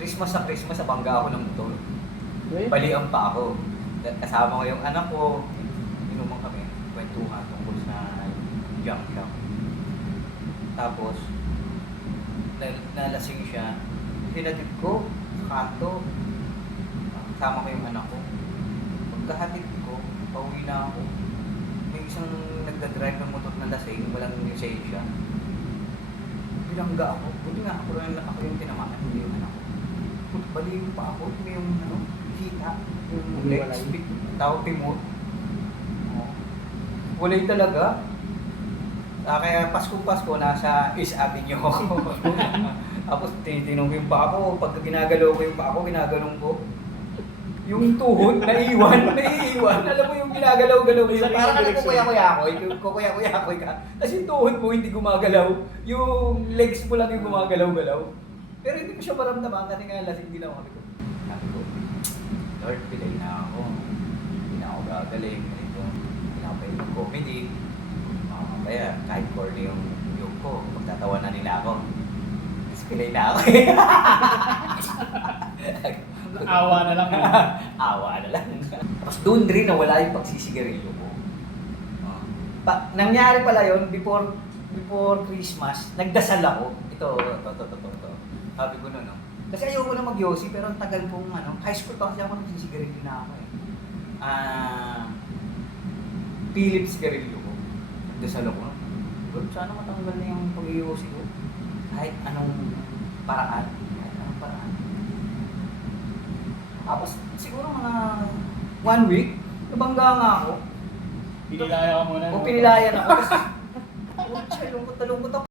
Christmas sa bangga ako ng motor. Eh? Balian pa ako. Kasama ko yung anak ko. Inuman kami. Kwentuhan tungkol sa junk shop. Tapos, nalasing siya. Hinatid ko sa kanto. Kasama ko yung anak ko. Pagkahatid ko, pauwi na ako. May isang nagdadrive ng motor na lasing, walang lisensya. Binangga ako. Buti nga ako yung tinamaan, hindi yung anak ko. Baliw pa ako, may yung hita, yung legs, tawag timur. Walay talaga. Kaya Pasko, nasa East Avenue ako. Tapos tinitinong ko yung paa ko, pagka ginagalaw ko yung paa ko, ginagalong ko. Yung tuhod, naiiwan. Alam mo yung ginagalaw-galaw ko yun. Parang ka kukuya-kuya-kuy ka. Tapos yung tuhod mo hindi gumagalaw. Yung legs mo lang yung gumagalaw-galaw. Pero hindi ko siya maramdaman kasi nga lasing din ako. Sabi ko, Lord, pilay na ako. Hindi na ako gagaling. Ganito. Hindi na ako pwede mag-comedy. Kaya kahit corny yung joke ko, magtatawa na nila ako. Tapos pilay na ako. Awa na lang. Awa na lang. Tapos doon rin nawala yung pagsisigarilyo ko. Nangyari pala yun, before Christmas, nagdasal ako. Ito. Sabi ko no. Kasi ayoko na mag-yosi, pero ang tagal kong high school pa kasi ako nagsisigarilyo na ako eh. Philips sigarilyo ko. Nagdasal ako. Lord, sana matanggal na yung pag-yosi ko. Kahit anong paraan. Tapos siguro mga 1 week, nabangga nga ako. Pinilaya ka muna. O pinilayan ako. Kasi, lungkot na lungkot ako.